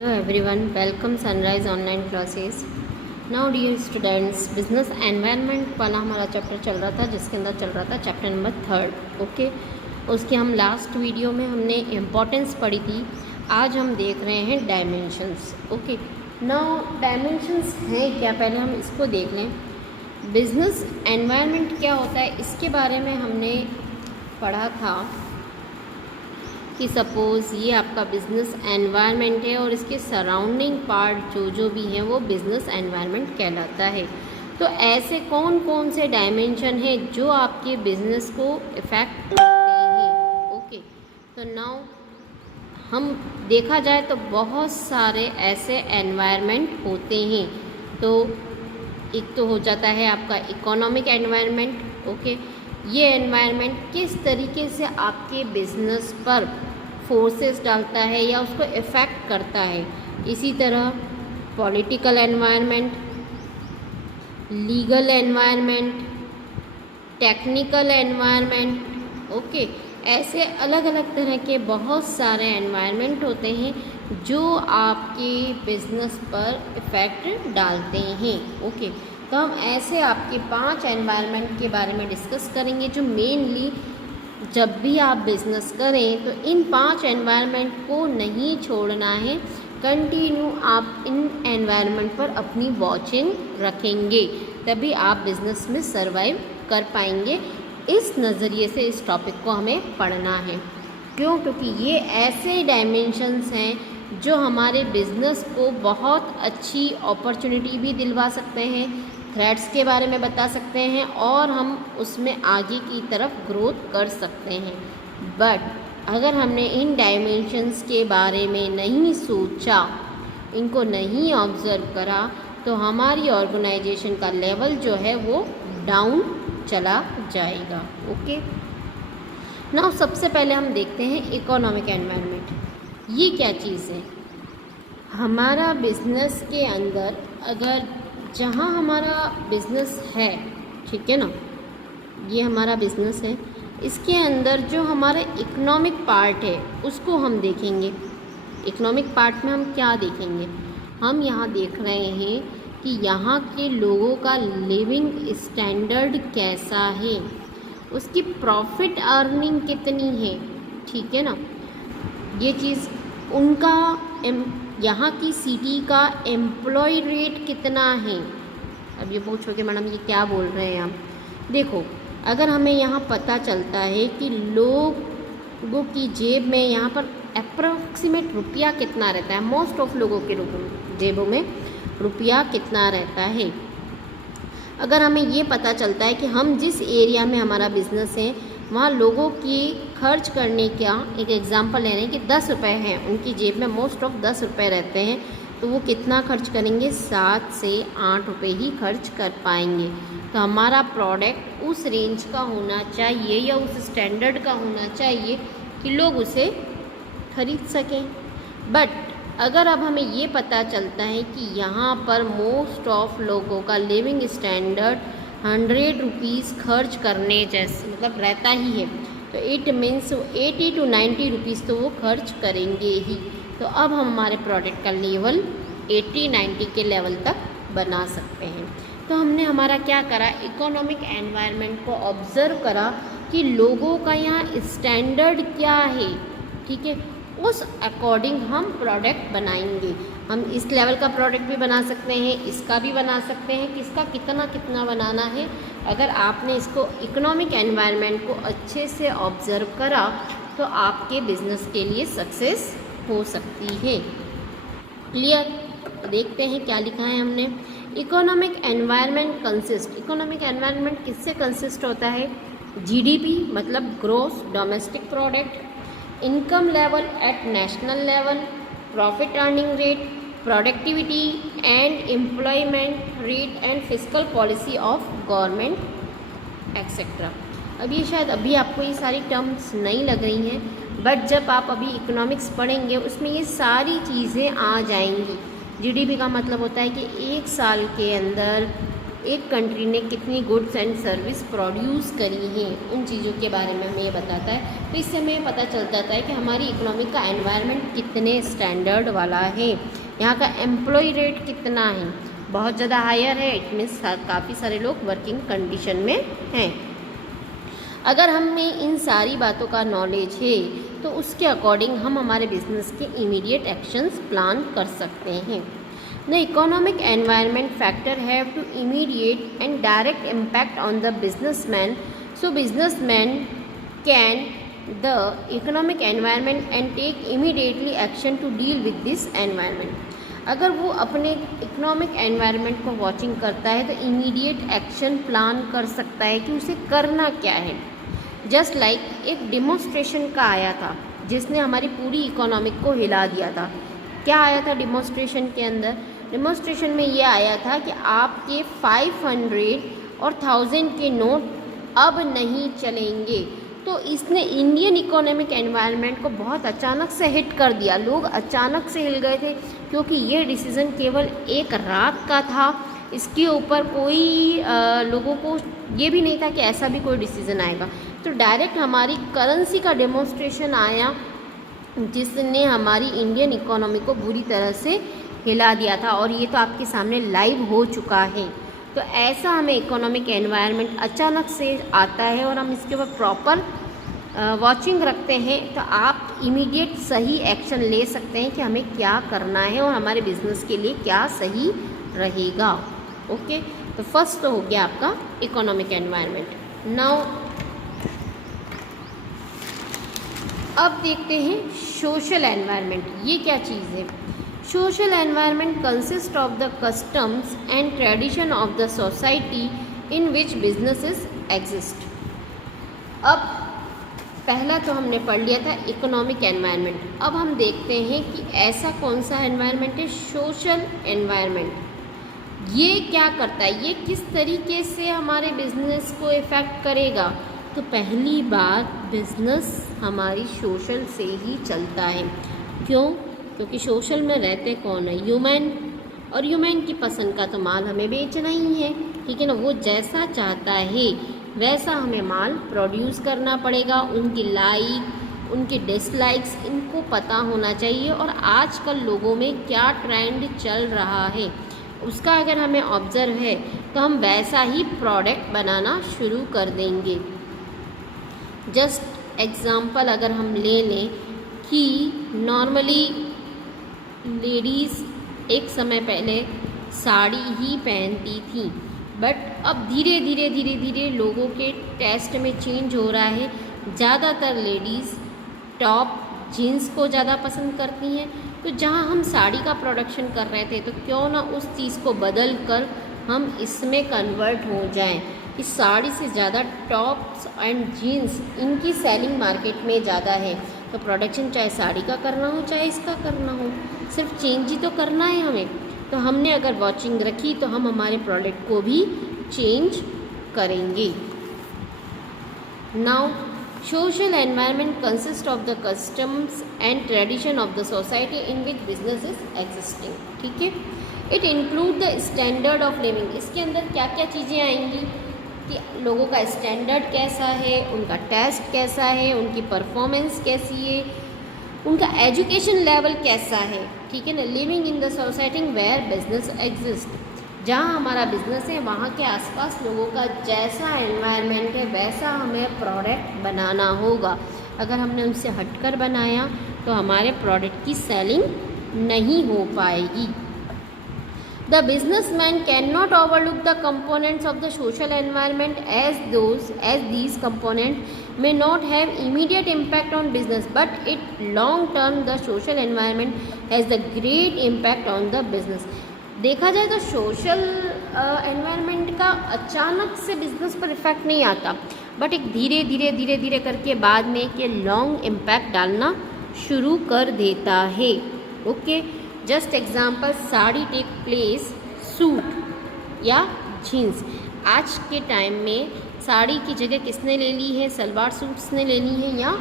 Hello everyone, welcome Sunrise Online Classes. Now dear students, business environment वाला हमारा chapter चल रहा था जिसके अंदर चल रहा था चैप्टर नंबर 3 ओके। उसके हम लास्ट वीडियो में हमने इम्पोर्टेंस पढ़ी थी। आज हम देख रहे हैं डायमेंशंस ओके। नाउ डायमेंशंस हैं क्या, पहले हम इसको देख लें। बिजनेस एनवायरनमेंट क्या होता है इसके बारे में हमने पढ़ा था कि सपोज़ ये आपका बिज़नेस एनवायरनमेंट है और इसके सराउंडिंग पार्ट जो भी हैं वो बिज़नेस एनवायरनमेंट कहलाता है। तो ऐसे कौन कौन से डायमेंशन हैं जो आपके बिज़नेस को इफ़ेक्ट करते हैं ओके। तो नाउ हम देखा जाए तो बहुत सारे ऐसे एनवायरनमेंट होते हैं। तो एक तो हो जाता है आपका इकोनॉमिक एनवायरनमेंट ओके। ये एनवायरनमेंट किस तरीके से आपके बिजनेस पर फोर्सेस डालता है या उसको इफ़ेक्ट करता है। इसी तरह political environment, legal environment, technical environment okay. ऐसे अलग अलग तरह के बहुत सारे एनवायरनमेंट होते हैं जो आपके बिजनेस पर इफ़ेक्ट डालते हैं ओके। तो हम ऐसे आपके 5 एनवायरनमेंट के बारे में डिस्कस करेंगे जो मेनली जब भी आप बिज़नेस करें तो इन 5 एनवायरनमेंट को नहीं छोड़ना है। कंटिन्यू आप इन एनवायरनमेंट पर अपनी वॉचिंग रखेंगे तभी आप बिज़नेस में सरवाइव कर पाएंगे। इस नज़रिए से इस टॉपिक को हमें पढ़ना है। क्यों? क्योंकि ये ऐसे डायमेंशंस हैं जो हमारे बिज़नेस को बहुत अच्छी अपॉर्चुनिटी भी दिलवा सकते हैं, थ्रेट्स के बारे में बता सकते हैं और हम उसमें आगे की तरफ ग्रोथ कर सकते हैं। बट अगर हमने इन डायमेंशंस के बारे में नहीं सोचा, इनको नहीं ऑब्ज़र्व करा तो हमारी ऑर्गेनाइजेशन का लेवल जो है वो डाउन चला जाएगा ओके। नाउ सबसे पहले हम देखते हैं इकोनॉमिक एनवायरनमेंट। ये क्या चीज़ है? हमारा बिज़नेस के अंदर अगर जहाँ हमारा बिज़नेस है, ठीक है ना, ये हमारा बिज़नेस है, इसके अंदर जो हमारा इकोनॉमिक पार्ट है उसको हम देखेंगे। इकोनॉमिक पार्ट में हम क्या देखेंगे? हम यहाँ देख रहे हैं कि यहाँ के लोगों का लिविंग स्टैंडर्ड कैसा है, उसकी प्रॉफिट अर्निंग कितनी है, ठीक है ना। ये चीज़ उनका यहाँ की सिटी का एम्प्लॉय रेट कितना है। अब ये पूछोगे मैडम ये क्या बोल रहे हैं आप? देखो, अगर हमें यहाँ पता चलता है कि लोगों की जेब में यहाँ पर अप्रॉक्सीमेट रुपया कितना रहता है, मोस्ट ऑफ लोगों के जेबों में रुपया कितना रहता है, अगर हमें ये पता चलता है कि हम जिस एरिया में हमारा बिज़नेस है वहाँ लोगों की खर्च करने का एक एग्ज़ाम्पल ले रहे हैं कि 10 रुपये हैं उनकी जेब में, मोस्ट ऑफ 10 रुपये रहते हैं, तो वो कितना खर्च करेंगे? 7 से 8 रुपये ही खर्च कर पाएंगे। तो हमारा प्रोडक्ट उस रेंज का होना चाहिए या उस स्टैंडर्ड का होना चाहिए कि लोग उसे खरीद सकें। बट अगर अब हमें ये पता चलता है कि यहाँ पर मोस्ट ऑफ लोगों का लिविंग स्टैंडर्ड 100 रुपीज़ खर्च करने जैसे मतलब रहता ही है, तो इट मीन्स 80 to 90 रुपीज़ तो वो खर्च करेंगे ही। तो अब हम हमारे प्रोडक्ट का लेवल 80-90 के लेवल तक बना सकते हैं। तो हमने हमारा क्या करा, इकोनॉमिक एनवायरनमेंट को ऑब्ज़र्व करा कि लोगों का यहाँ स्टैंडर्ड क्या है, ठीक है, उस अकॉर्डिंग हम प्रोडक्ट बनाएंगे। हम इस लेवल का प्रोडक्ट भी बना सकते हैं, इसका भी बना सकते हैं कि इसका कितना कितना बनाना है। अगर आपने इसको इकोनॉमिक एनवायरनमेंट को अच्छे से ऑब्ज़र्व करा तो आपके बिज़नेस के लिए सक्सेस हो सकती है। क्लियर? तो देखते हैं क्या लिखा है हमने। Economic environment consist, economic environment किससे कंसिस्ट होता है? जीडीपी मतलब gross domestic product, income level at national level, profit earning rate, productivity and employment rate and fiscal policy of government etcetera. अब ये शायद अभी आपको ये सारी टर्म्स नहीं लग रही हैं, बट जब आप अभी इकोनॉमिक्स पढ़ेंगे उसमें ये सारी चीज़ें आ जाएंगी। जीडीपी का मतलब होता है कि एक साल के अंदर एक कंट्री ने कितनी गुड्स एंड सर्विस प्रोड्यूस करी हैं, उन चीज़ों के बारे में हमें ये बताता है। तो इससे हमें पता चल जाता है कि हमारी इकोनॉमी का एनवायरनमेंट कितने स्टैंडर्ड वाला है, यहाँ का एम्प्लॉय रेट कितना है, बहुत ज़्यादा हायर है, इट मीन्स काफ़ी सारे लोग वर्किंग कंडीशन में हैं। अगर हमें इन सारी बातों का नॉलेज है तो उसके अकॉर्डिंग हम हमारे बिजनेस के इमीडिएट एक्शंस प्लान कर सकते हैं। The economic environment factor have to immediate and direct impact on the businessman, so businessman can the economic environment and take immediately action to deal with this environment. अगर वो अपने economic environment को watching करता है तो immediate action plan कर सकता है कि उसे करना क्या है। जस्ट लाइक एक डिमॉन्स्ट्रेशन का आया था जिसने हमारी पूरी इकोनॉमिक को हिला दिया था। क्या आया था डिमॉन्स्ट्रेशन के अंदर? डिमॉन्स्ट्रेशन में ये आया था कि आपके 500 और 1000 के नोट अब नहीं चलेंगे। तो इसने इंडियन इकोनॉमिक एनवायरनमेंट को बहुत अचानक से हिट कर दिया। लोग अचानक से हिल गए थे क्योंकि ये डिसीज़न केवल एक रात का था। इसके ऊपर कोई लोगों को ये भी नहीं था कि ऐसा भी कोई डिसीज़न आएगा। तो डायरेक्ट हमारी करेंसी का डेमोन्स्ट्रेशन आया जिसने हमारी इंडियन इकोनॉमी को बुरी तरह से हिला दिया था, और ये तो आपके सामने लाइव हो चुका है। तो ऐसा हमें इकोनॉमिक एनवायरनमेंट अचानक से आता है और हम इसके ऊपर प्रॉपर वॉचिंग रखते हैं तो आप इमीडिएट सही एक्शन ले सकते हैं कि हमें क्या करना है और हमारे बिजनेस के लिए क्या सही रहेगा। ओके, तो फर्स्ट तो हो गया आपका इकोनॉमिक एनवायरनमेंट। नाउ अब देखते हैं सोशल एनवायरनमेंट, ये क्या चीज़ है। Social environment consist of the customs and tradition of the society in which businesses exist. अब पहला तो हमने पढ़ लिया था इकोनॉमिक एनवायरनमेंट। अब हम देखते हैं कि ऐसा कौन सा एनवायरनमेंट है, सोशल एनवायरनमेंट। ये क्या करता है, ये किस तरीके से हमारे बिजनेस को इफ़ेक्ट करेगा। तो पहली बात, बिजनेस हमारी सोशल से ही चलता है। क्यों? क्योंकि सोशल में रहते कौन है, ह्यूमन, और ह्यूमन की पसंद का तो माल हमें बेचना ही है, ठीक है ना। वो जैसा चाहता है वैसा हमें माल प्रोड्यूस करना पड़ेगा। उनकी लाइक, उनकी डिसलाइक्स इनको पता होना चाहिए, और आजकल लोगों में क्या ट्रेंड चल रहा है उसका अगर हमें ऑब्ज़र्व है तो हम वैसा ही प्रोडक्ट बनाना शुरू कर देंगे। जस्ट एग्ज़ाम्पल अगर हम ले लें कि नॉर्मली लेडीज़ एक समय पहले साड़ी ही पहनती थी, बट अब धीरे धीरे लोगों के टेस्ट में चेंज हो रहा है। ज़्यादातर लेडीज़ टॉप जीन्स को ज़्यादा पसंद करती हैं। तो जहाँ हम साड़ी का प्रोडक्शन कर रहे थे तो क्यों ना उस चीज़ को बदल कर हम इसमें कन्वर्ट हो जाएं। इस साड़ी से ज़्यादा टॉप्स एंड जीन्स इनकी सेलिंग मार्केट में ज़्यादा है। तो प्रोडक्शन चाहे साड़ी का करना हो चाहे इसका करना हो, सिर्फ चेंज ही तो करना है हमें। तो हमने अगर वॉचिंग रखी तो हम हमारे प्रोडक्ट को भी चेंज करेंगे। Now social environment consist of the customs and tradition of the society in which business is existing, ठीक है। It include the standard of living. इसके अंदर क्या क्या चीज़ें आएंगी कि लोगों का स्टैंडर्ड कैसा है, उनका टेस्ट कैसा है, उनकी परफॉर्मेंस कैसी है, उनका एजुकेशन लेवल कैसा है, ठीक है ना। Living in the society where business exist, जहाँ हमारा बिजनेस है वहाँ के आसपास लोगों का जैसा एनवायरनमेंट है वैसा हमें प्रोडक्ट बनाना होगा। अगर हमने उनसे हटकर बनाया तो हमारे प्रोडक्ट की सेलिंग नहीं हो पाएगी। The businessman cannot overlook the components of the social environment as these components may not have immediate impact on business, but it long term the social environment has the great impact on the business. देखा जाए तो social environment का अचानक से business पर effect नहीं आता, but एक धीरे धीरे करके बाद में एक लॉन्ग इम्पैक्ट डालना शुरू कर देता है। Okay, just example, sari take place suit या जीन्स। आज के टाइम में साड़ी की जगह किसने ले ली है, सलवार सूट्स ने ले ली है या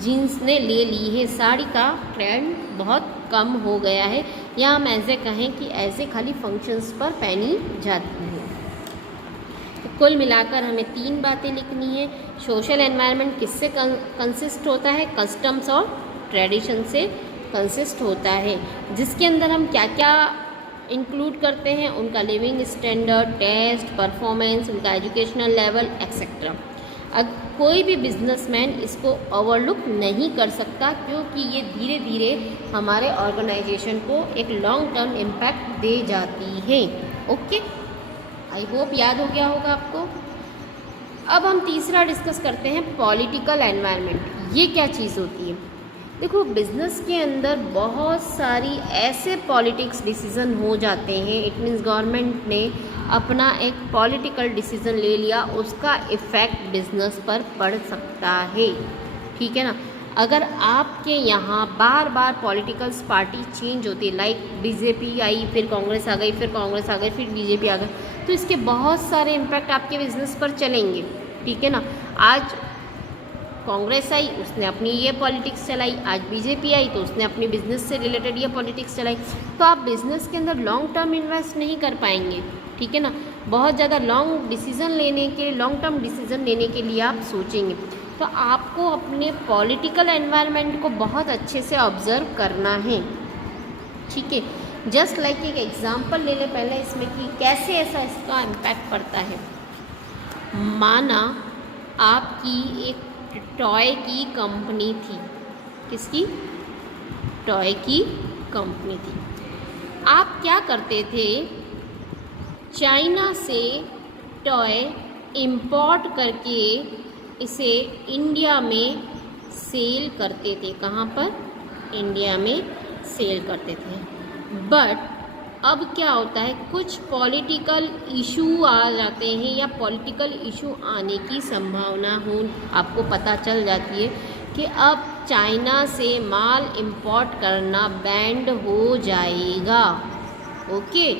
जीन्स ने ले ली है। साड़ी का ट्रेंड बहुत कम हो गया है, या हम ऐसे कहें कि ऐसे खाली फंक्शंस पर पहनी जाती है। तो कुल मिलाकर हमें 3 बातें लिखनी है। सोशल एनवायरनमेंट किससे कंसिस्ट होता है? कस्टम्स और ट्रेडिशन से कंसिस्ट होता है, जिसके अंदर हम क्या क्या इंक्लूड करते हैं? उनका लिविंग स्टैंडर्ड, टेस्ट, परफॉर्मेंस, उनका एजुकेशनल लेवल एक्सेट्रा। अब कोई भी बिजनेसमैन इसको ओवरलुक नहीं कर सकता, क्योंकि ये धीरे धीरे हमारे ऑर्गेनाइजेशन को एक लॉन्ग टर्म इम्पैक्ट दे जाती है। ओके, आई होप याद हो गया होगा आपको। अब हम तीसरा डिस्कस करते हैं पॉलिटिकल एनवायरनमेंट। ये क्या चीज़ होती है? देखो, बिज़नेस के अंदर बहुत सारी ऐसे पॉलिटिक्स डिसीज़न हो जाते हैं। इट मीन्स गवर्नमेंट ने अपना एक पॉलिटिकल डिसीज़न ले लिया, उसका इफ़ेक्ट बिज़नेस पर पड़ सकता है। ठीक है ना? अगर आपके यहाँ बार बार पॉलिटिकल्स पार्टी चेंज होती है, लाइक बीजेपी आई, फिर कांग्रेस आ गई, फिर कांग्रेस आ गई, फिर बीजेपी आ गई, तो इसके बहुत सारे इम्पैक्ट आपके बिज़नेस पर चलेंगे। ठीक है ना? आज कांग्रेस आई, उसने अपनी ये पॉलिटिक्स चलाई, आज बीजेपी आई तो उसने अपनी बिज़नेस से रिलेटेड ये पॉलिटिक्स चलाई। तो आप बिज़नेस के अंदर लॉन्ग टर्म इन्वेस्ट नहीं कर पाएंगे। ठीक है ना? बहुत ज़्यादा लॉन्ग टर्म डिसीज़न लेने के लिए आप सोचेंगे, तो आपको अपने पॉलिटिकल एनवायरनमेंट को बहुत अच्छे से ऑब्ज़र्व करना है। ठीक है, जस्ट लाइक एक एग्जांपल ले लें पहले इसमें कि कैसे ऐसा इसका इम्पैक्ट पड़ता है। माना आपकी एक टॉय की कंपनी थी। किसकी? टॉय की कंपनी थी। आप क्या करते थे? चाइना से टॉय इंपोर्ट करके इसे इंडिया में सेल करते थे। कहाँ पर? इंडिया में सेल करते थे। बट अब क्या होता है, कुछ पॉलिटिकल इशू आ जाते हैं या पॉलिटिकल इशू आने की संभावना आपको पता चल जाती है कि अब चाइना से माल इंपोर्ट करना बैंड हो जाएगा। ओके,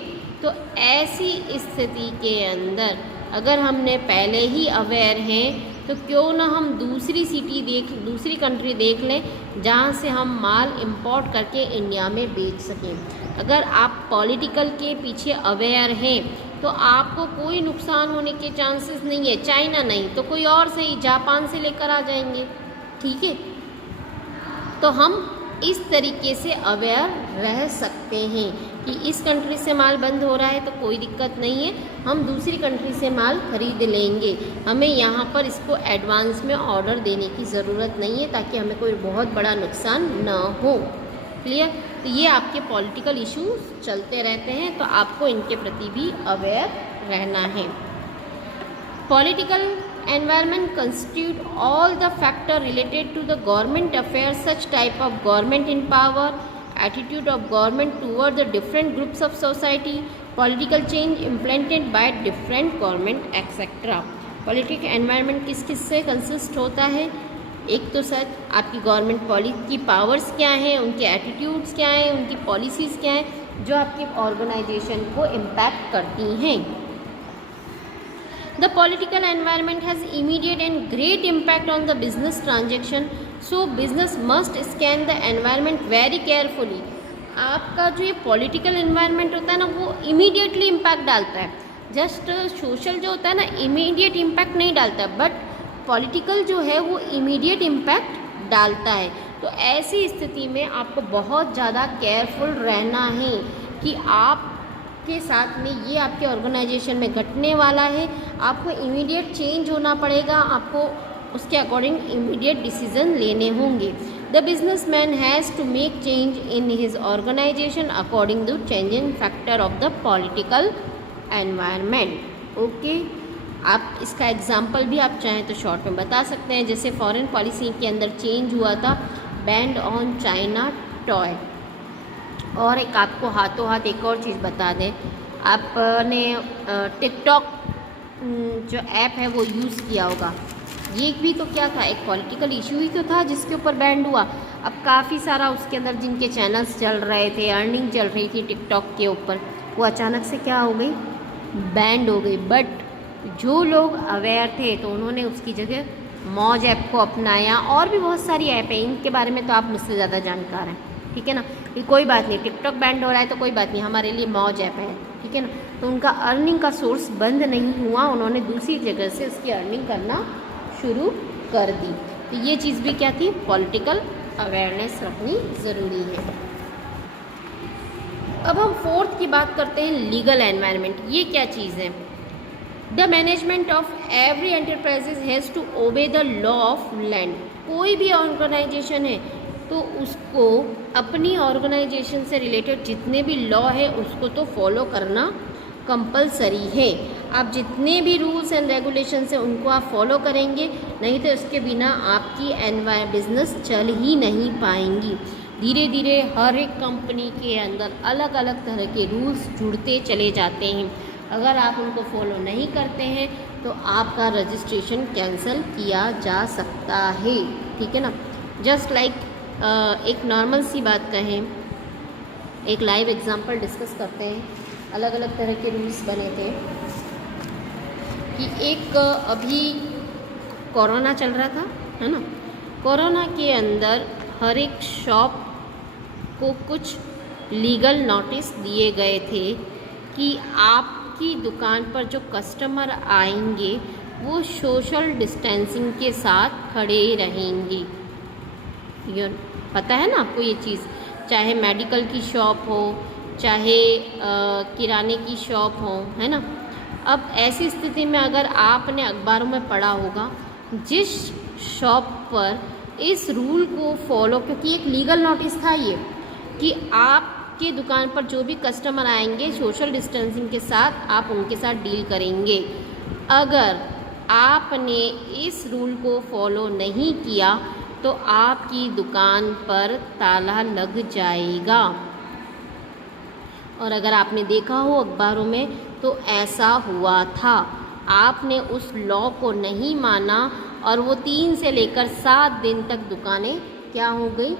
तो ऐसी स्थिति के अंदर अगर हमने पहले ही अवेयर हैं, तो क्यों ना हम दूसरी कंट्री देख लें जहाँ से हम माल इंपोर्ट करके इंडिया में बेच सकें। अगर आप पॉलिटिकल के पीछे अवेयर हैं तो आपको कोई नुकसान होने के चांसेस नहीं है। चाइना नहीं तो कोई और सही, जापान से लेकर आ जाएंगे। ठीक है, तो हम इस तरीके से अवेयर रह सकते हैं कि इस कंट्री से माल बंद हो रहा है तो कोई दिक्कत नहीं है, हम दूसरी कंट्री से माल खरीद लेंगे। हमें यहाँ पर इसको एडवांस में ऑर्डर देने की ज़रूरत नहीं है, ताकि हमें कोई बहुत बड़ा नुकसान ना हो। क्लियर? तो ये आपके पॉलिटिकल इश्यूज चलते रहते हैं, तो आपको इनके प्रति भी अवेयर रहना है। Political environment constitute all the factor related to the government affairs, such type of government in power, attitude of government toward the different groups of society, political change implemented by different government etc. Political environment किस किस से consist होता है? एक तो सच आपकी government policy की powers क्या हैं, उनके एटीट्यूड्स क्या हैं, उनकी पॉलिसीज़ क्या हैं जो आपके ऑर्गेनाइजेशन को इम्पैक्ट करती हैं। The political environment has immediate and great impact on the business transaction, so business must scan the environment very carefully. आपका जो ये पॉलिटिकल एनवायरनमेंट होता है ना, वो इमीडिएटली इम्पैक्ट डालता है। जस्ट सोशल जो होता है ना, इमीडिएट इम्पैक्ट नहीं डालता है, बट पॉलिटिकल जो है वो इमीडिएट इम्पैक्ट डालता है। तो ऐसी स्थिति में आपको बहुत ज़्यादा केयरफुल रहना है कि आप के साथ में ये आपके ऑर्गेनाइजेशन में घटने वाला है, आपको इमीडिएट चेंज होना पड़ेगा, आपको उसके अकॉर्डिंग इमीडिएट डिसीजन लेने होंगे। The businessman has to make change in his organisation according to changing factor of the political environment. Okay, आप इसका एग्जांपल भी आप चाहें तो शॉर्ट में बता सकते हैं। जैसे फॉरेन पॉलिसी के अंदर चेंज हुआ था, बैंड ऑन चाइना टॉय। और एक आपको हाथों हाथ एक और चीज़ बता दें, आपने टिकटॉक जो ऐप है वो यूज़ किया होगा। ये भी तो क्या था, एक पॉलिटिकल इशू ही तो था जिसके ऊपर बैंड हुआ। अब काफ़ी सारा उसके अंदर जिनके चैनल्स चल रहे थे, अर्निंग चल रही थी टिकटॉक के ऊपर, वो अचानक से क्या हो गई, बैंड हो गई। बट जो लोग अवेयर थे तो उन्होंने उसकी जगह मौज ऐप को अपनाया, और भी बहुत सारी ऐप है, इनके बारे में तो आप मुझसे ज़्यादा जानकार हैं। ठीक है ना। ये कोई बात नहीं, टिकटॉक बैंड हो रहा है तो कोई बात नहीं, हमारे लिए मौज ऐप है, ठीक है ना। तो उनका अर्निंग का सोर्स बंद नहीं हुआ, उन्होंने दूसरी जगह से उसकी अर्निंग करना शुरू कर दी। तो ये चीज़ भी क्या थी, पॉलिटिकल अवेयरनेस रखनी ज़रूरी है। अब हम फोर्थ की बात करते हैं, लीगल एनवायरनमेंट। ये क्या चीज़ है, the management of every enterprises has to obey the law of land. कोई भी ऑर्गेनाइजेशन है तो उसको अपनी ऑर्गेनाइजेशन से रिलेटेड जितने भी लॉ है उसको तो फॉलो करना कंपलसरी है। आप जितने भी रूल्स एंड रेगुलेशंस हैं उनको आप फॉलो करेंगे, नहीं तो इसके बिना आपकी बिजनेस चल ही नहीं पाएंगी। धीरे धीरे हर एक कंपनी के अंदर अलग अलग तरह के रूल्स जुड़ते चले जाते हैं। अगर आप उनको फॉलो नहीं करते हैं तो आपका रजिस्ट्रेशन कैंसिल किया जा सकता है, ठीक है ना। जस्ट लाइक एक नॉर्मल सी बात कहें, एक लाइव एग्जांपल डिस्कस करते हैं। अलग अलग तरह के रूल्स बने थे कि एक अभी कोरोना चल रहा था, है ना। कोरोना के अंदर हर एक शॉप को कुछ लीगल नोटिस दिए गए थे कि आपकी दुकान पर जो कस्टमर आएंगे वो सोशल डिस्टेंसिंग के साथ खड़े रहेंगे। ये पता है ना आपको ये चीज़, चाहे मेडिकल की शॉप हो, चाहे किराने की शॉप हो, है ना। अब ऐसी स्थिति में अगर आपने अखबारों में पढ़ा होगा, जिस शॉप पर इस रूल को फॉलो, क्योंकि एक लीगल नोटिस था ये कि आपकी दुकान पर जो भी कस्टमर आएंगे सोशल डिस्टेंसिंग के साथ आप उनके साथ डील करेंगे। अगर आपने इस रूल को फॉलो नहीं किया तो आपकी दुकान पर ताला लग जाएगा। और अगर आपने देखा हो अखबारों में तो ऐसा हुआ था, आपने उस लॉ को नहीं माना और वो 3 से लेकर 7 दिन तक दुकानें क्या हो गई,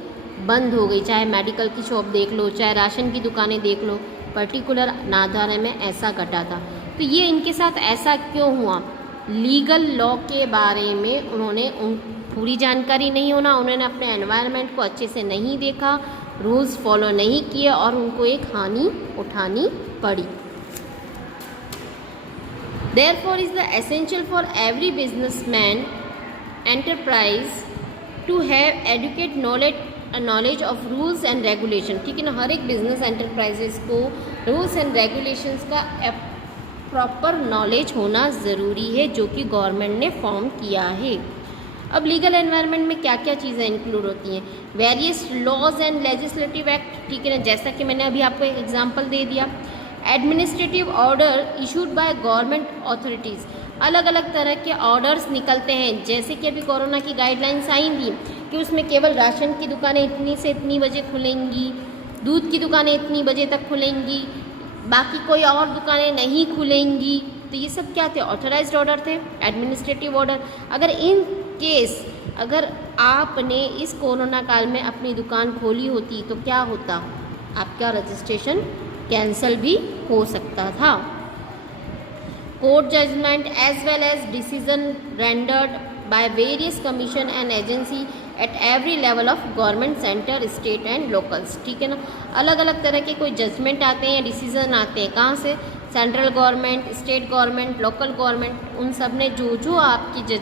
बंद हो गई। चाहे मेडिकल की शॉप देख लो, चाहे राशन की दुकानें देख लो, पर्टिकुलर नाधारे में ऐसा घटा था। तो ये इनके साथ ऐसा क्यों हुआ, लीगल लॉ के बारे में उन्होंने पूरी जानकारी नहीं होना, उन्होंने अपने एनवायरनमेंट को अच्छे से नहीं देखा, रूल्स फॉलो नहीं किए और उनको एक हानि उठानी पड़ी। Therefore is the essential for every businessman enterprise to have adequate knowledge of rules and regulation, ठीक है ना। हर एक बिजनेस एंटरप्राइजेस को रूल्स एंड रेगुलेशंस का प्रॉपर नॉलेज होना ज़रूरी है, जो कि गवर्नमेंट ने फॉर्म किया है। अब लीगल एनवायरनमेंट में क्या क्या चीज़ें इंक्लूड होती हैं, various laws and legislative act, ठीक है ना, जैसा कि मैंने अभी आपको एक एग्जांपल दे दिया। Administrative order issued by government authorities, अलग अलग तरह के ऑर्डर्स निकलते हैं। जैसे कि अभी कोरोना की गाइडलाइंस आई थी कि उसमें केवल राशन की दुकानें इतनी से इतनी बजे खुलेंगी, दूध की दुकानें इतनी बजे तक खुलेंगी, बाकी कोई और दुकानें नहीं खुलेंगी। तो ये सब क्या थे, ऑथराइज्ड ऑर्डर थे, एडमिनिस्ट्रेटिव ऑर्डर। अगर इन केस अगर आपने इस कोरोना काल में अपनी दुकान खोली होती तो क्या होता, आपका रजिस्ट्रेशन कैंसिल भी हो सकता था। Court judgement as well as decision rendered by various commission and agency at every level of government, centre, state and locals, ठीक है ना। अलग अलग तरह के कोई जजमेंट आते हैं, डिसीजन आते हैं, कहाँ से, central government, state government, local government, उन सब ने जो जो आपकी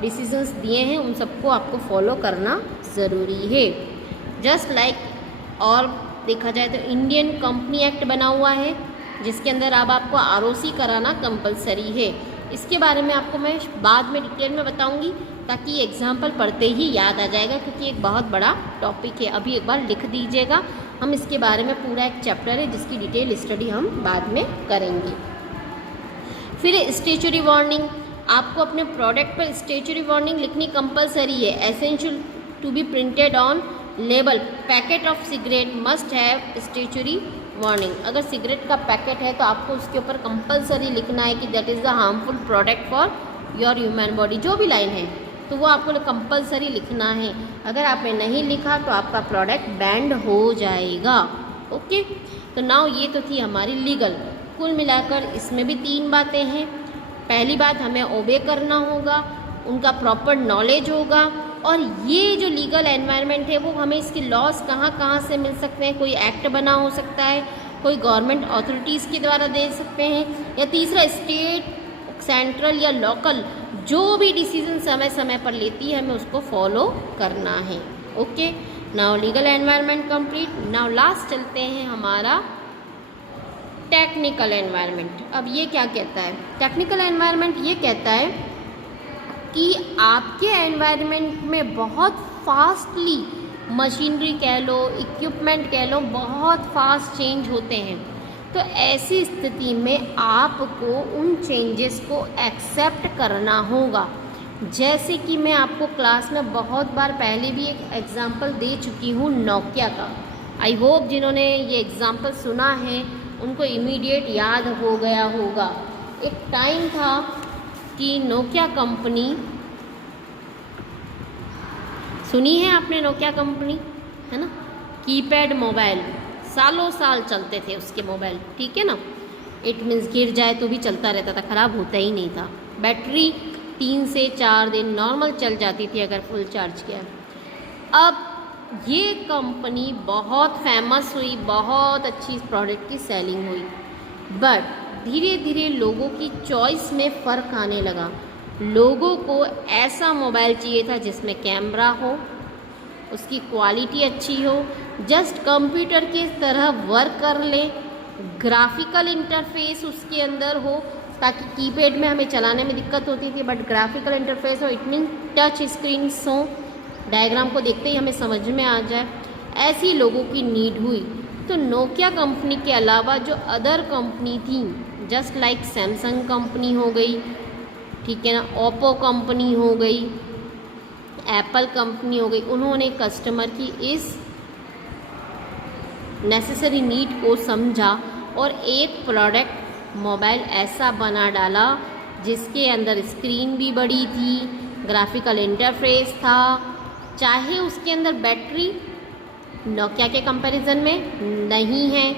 डिसीजंस दिए हैं उन सबको आपको फॉलो करना ज़रूरी है। जस्ट लाइक और देखा जाए तो इंडियन कंपनी एक्ट बना हुआ है जिसके अंदर अब आपको ROC कराना कंपलसरी है। इसके बारे में आपको मैं बाद में डिटेल में बताऊंगी ताकि एग्जाम्पल पढ़ते ही याद आ जाएगा, क्योंकि एक बहुत बड़ा टॉपिक है। अभी एक बार लिख दीजिएगा, हम इसके बारे में पूरा एक चैप्टर है जिसकी डिटेल स्टडी हम बाद में करेंगे। फिर स्टेचुरी वार्निंग, आपको अपने प्रोडक्ट पर स्टेचुरी वार्निंग लिखनी कंपलसरी है। Essential to be printed on label, packet of cigarette must have statutory warning. अगर सिगरेट का पैकेट है तो आपको उसके ऊपर कंपलसरी लिखना है कि that is the harmful product for your human body, जो भी लाइन है तो वो आपको कंपलसरी लिखना है। अगर आपने नहीं लिखा तो आपका प्रोडक्ट बैंड हो जाएगा। ओके, तो नाउ ये तो थी हमारी लीगल। कुल मिलाकर इसमें भी 3 बातें हैं। पहली बात, हमें ओबे करना होगा, उनका प्रॉपर नॉलेज होगा और ये जो लीगल एनवायरनमेंट है वो हमें इसके लॉज कहाँ कहाँ से मिल सकते हैं, कोई एक्ट बना हो सकता है, कोई गवर्नमेंट अथॉरिटीज़ के द्वारा दे सकते हैं, या तीसरा स्टेट, सेंट्रल या लोकल जो भी डिसीजन समय समय पर लेती है हमें उसको फॉलो करना है। Okay, now legal environment complete. Now last चलते हैं हमारा टेक्निकल एनवायरनमेंट। अब ये क्या कहता है? टेक्निकल एनवायरनमेंट ये कहता है कि आपके एनवायरनमेंट में बहुत फास्टली मशीनरी कह लो, इक्विपमेंट कह लो, बहुत फास्ट चेंज होते हैं। तो ऐसी स्थिति में आपको उन चेंजेस को एक्सेप्ट करना होगा। जैसे कि मैं आपको क्लास में बहुत बार पहले भी एक एग्ज़ाम्पल दे चुकी हूँ नोकिया का। आई होप जिन्होंने ये एग्ज़ाम्पल सुना है उनको इमीडिएट याद हो गया होगा। एक टाइम था कि नोकिया कंपनी, सुनी है आपने नोकिया कंपनी, है ना, कीपैड मोबाइल सालों साल चलते थे उसके मोबाइल, ठीक है ना। इट मीन्स गिर जाए तो भी चलता रहता था, ख़राब होता ही नहीं था। बैटरी 3 से 4 दिन नॉर्मल चल जाती थी अगर फुल चार्ज किया। अब ये कंपनी बहुत फेमस हुई, बहुत अच्छी प्रोडक्ट की सेलिंग हुई, बट धीरे धीरे लोगों की चॉइस में फ़र्क आने लगा। लोगों को ऐसा मोबाइल चाहिए था जिसमें कैमरा हो, उसकी क्वालिटी अच्छी हो, जस्ट कंप्यूटर की तरह वर्क कर ले, ग्राफिकल इंटरफेस उसके अंदर हो, ताकि कीपैड में हमें चलाने में दिक्कत होती थी बट ग्राफिकल इंटरफेस हो, इट मीन टच स्क्रीन हो, डायग्राम को देखते ही हमें समझ में आ जाए। ऐसी लोगों की नीड हुई। तो नोकिया कंपनी के अलावा जो अदर कंपनी थी, जस्ट लाइक सैमसंग कंपनी हो गई, ठीक है ना, ओप्पो कंपनी हो गई, एप्पल कंपनी हो गई, उन्होंने कस्टमर की इस नेसेसरी नीड को समझा और एक प्रोडक्ट मोबाइल ऐसा बना डाला जिसके अंदर स्क्रीन भी बड़ी थी, ग्राफिकल इंटरफेस था, चाहे उसके अंदर बैटरी नोकिया के कंपैरिजन में नहीं है,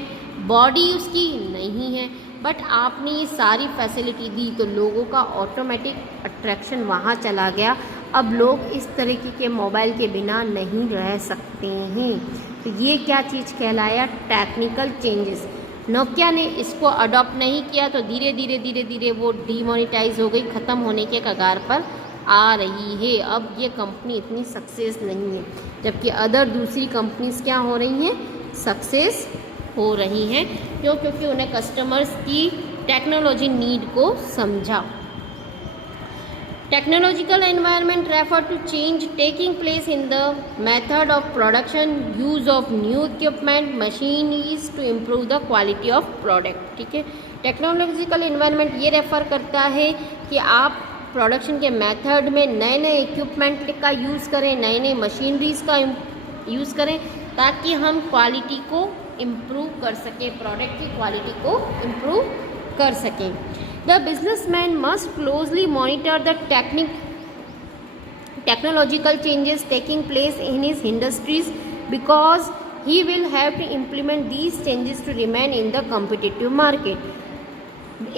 बॉडी उसकी नहीं है, बट आपने ये सारी फैसिलिटी दी तो लोगों का ऑटोमेटिक अट्रैक्शन वहाँ चला गया। अब लोग इस तरीके के मोबाइल के बिना नहीं रह सकते हैं। तो ये क्या चीज़ कहलाया? Technical changes. नोकिया ने इसको अडॉप्ट नहीं किया तो धीरे धीरे वो डीमोनेटाइज हो गई, ख़त्म होने के कगार पर आ रही है। अब ये कंपनी इतनी सक्सेस नहीं है, जबकि अदर दूसरी कंपनीज क्या हो रही हैं? सक्सेस हो रही हैं। क्यों? क्योंकि उन्हें कस्टमर्स की टेक्नोलॉजी नीड को समझा। Technological environment refer to change taking place in the method of production, use of new equipment, machineries to improve the quality of product. ठीक है, टेक्नोलॉजिकल एनवायरनमेंट ये रेफर करता है कि आप प्रोडक्शन के मेथड में नए नए इक्विपमेंट का यूज़ करें, नए नए मशीनरीज का यूज़ करें, ताकि हम क्वालिटी को इम्प्रूव कर सकें, प्रोडक्ट की क्वालिटी को इम्प्रूव कर सकें। The businessman must closely monitor the technological changes taking place in his industries because he will have to implement these changes to remain in the competitive market.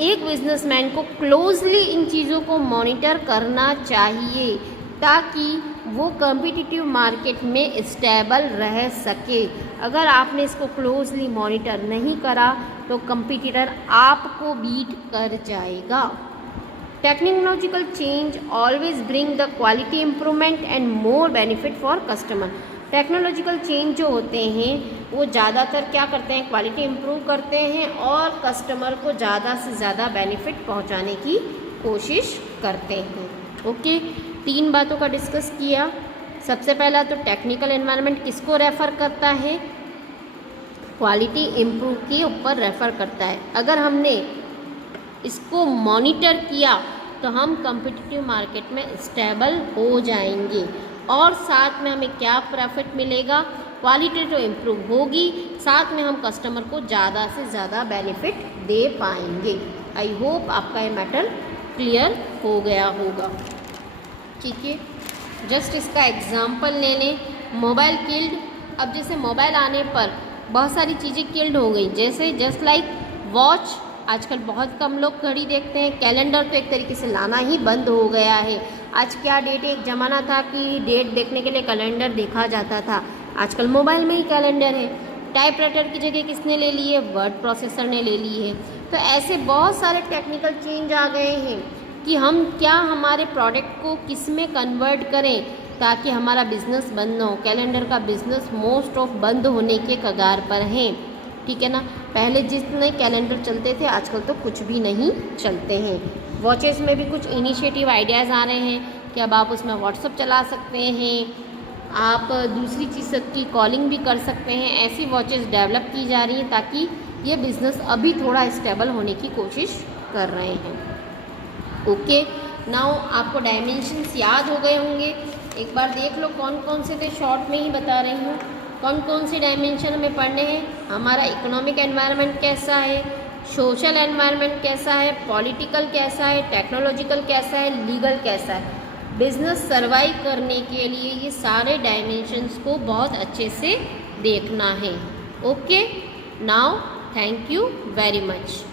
एक businessman को closely in चीज़ों को monitor करना चाहिए ताकि वो competitive market में stable रह सके। अगर आपने इसको क्लोजली मॉनिटर नहीं करा तो कंपटीटर आपको बीट कर जाएगा। Technological change always bring the quality improvement and more benefit for customer. Technological change जो होते हैं वो ज़्यादातर क्या करते हैं? क्वालिटी इम्प्रूव करते हैं और कस्टमर को ज़्यादा से ज़्यादा बेनिफिट पहुंचाने की कोशिश करते हैं। ओके, 3 बातों का डिस्कस किया। सबसे पहला तो टेक्निकल एनवायरनमेंट किसको रेफ़र करता है? क्वालिटी इम्प्रूव के ऊपर रेफ़र करता है। अगर हमने इसको मॉनिटर किया तो हम कम्पिटिटिव मार्केट में स्टेबल हो जाएंगे और साथ में हमें क्या प्रॉफिट मिलेगा? क्वालिटी तो इम्प्रूव होगी, साथ में हम कस्टमर को ज़्यादा से ज़्यादा बेनिफिट दे पाएंगे। आई होप आपका ये मैटर क्लियर हो गया होगा। ठीक है, जस्ट इसका एग्जांपल ले लें। Mobile killed. अब जैसे मोबाइल आने पर बहुत सारी चीज़ें किल्ड हो गई, जैसे जस्ट लाइक वॉच। आजकल बहुत कम लोग घड़ी देखते हैं। कैलेंडर तो एक तरीके से लाना ही बंद हो गया है। आज क्या डेट है, एक ज़माना था कि डेट देखने के लिए कैलेंडर देखा जाता था, आजकल मोबाइल में ही कैलेंडर है। टाइपराइटर की जगह किसने ले ली है, वर्ड प्रोसेसर ने ले ली है। तो ऐसे बहुत सारे टेक्निकल चेंज आ गए हैं कि हम क्या हमारे प्रोडक्ट को किस में कन्वर्ट करें ताकि हमारा बिज़नेस बंद ना हो। कैलेंडर का बिज़नेस मोस्ट ऑफ बंद होने के कगार पर है, ठीक है ना। पहले जितने कैलेंडर चलते थे आजकल तो कुछ भी नहीं चलते हैं। वॉचेस में भी कुछ इनिशिएटिव आइडियाज़ आ रहे हैं कि अब आप उसमें व्हाट्सअप चला सकते हैं, आप दूसरी चीज़ की कॉलिंग भी कर सकते हैं। ऐसी वॉचेस डेवलप की जा रही हैं ताकि ये बिज़नेस अभी थोड़ा स्टेबल होने की कोशिश कर रहे हैं। ओके, नाउ आपको डायमेंशंस याद हो गए होंगे, एक बार देख लो कौन कौन से थे, शॉर्ट में ही बता रही हूँ कौन कौन से डायमेंशन हमें पढ़ने हैं। हमारा इकोनॉमिक एनवायरनमेंट कैसा है, सोशल एनवायरनमेंट कैसा है, पॉलिटिकल कैसा है, टेक्नोलॉजिकल कैसा है, लीगल कैसा है। बिजनेस सर्वाइव करने के लिए ये सारे डायमेंशंस को बहुत अच्छे से देखना है। Okay, now thank you very much.